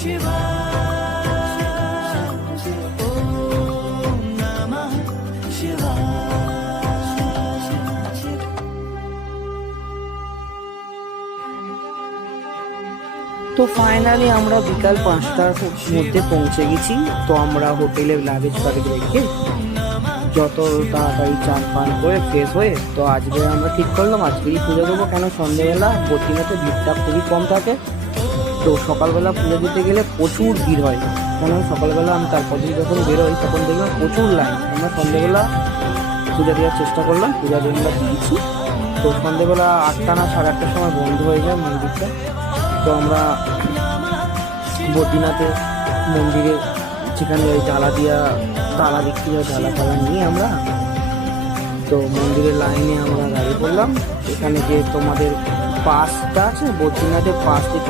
তো ফাইনালি আমরা বিকাল 5টার মধ্যে পৌঁছে গেছি। তো আমরা হোটেলে লাগেজ ফাগেজ রেখে যত তাড়াতাড়ি চান পান করে ফ্রেশ হয়ে তো আজকে আমরা ঠিক করলাম আজকেই পুজো দেবো, কেন সন্ধ্যেবেলা বদ্রীনাথে ভিড়টা খুবই কম থাকে। তো সকালবেলা পুজো দিতে গেলে প্রচুর ভিড় হয়, কেন সকালবেলা আমি তারপর দিন যখন বেরোই তখন দেখলাম প্রচুর লাইন। আমরা সন্ধ্যেবেলা পূজা দেওয়ার চেষ্টা করলাম, পূজা দিয়ে আমরা দিয়েছি। তো সন্ধ্যেবেলা 8টা না 8:30টার সময় বন্ধ হয়ে যায় মন্দিরটা। তো আমরা বদ্রীনাথে মন্দিরে যেখানে ওই জ্বালা দিয়া তালা দেখতে যায়, জ্বালা তালা নিয়ে আমরা তো মন্দিরের লাইনে আমরা দাঁড়িয়ে পড়লাম। এখানে যে তোমাদের পাসটা আছে বদ্রীনাথের পাস থেকে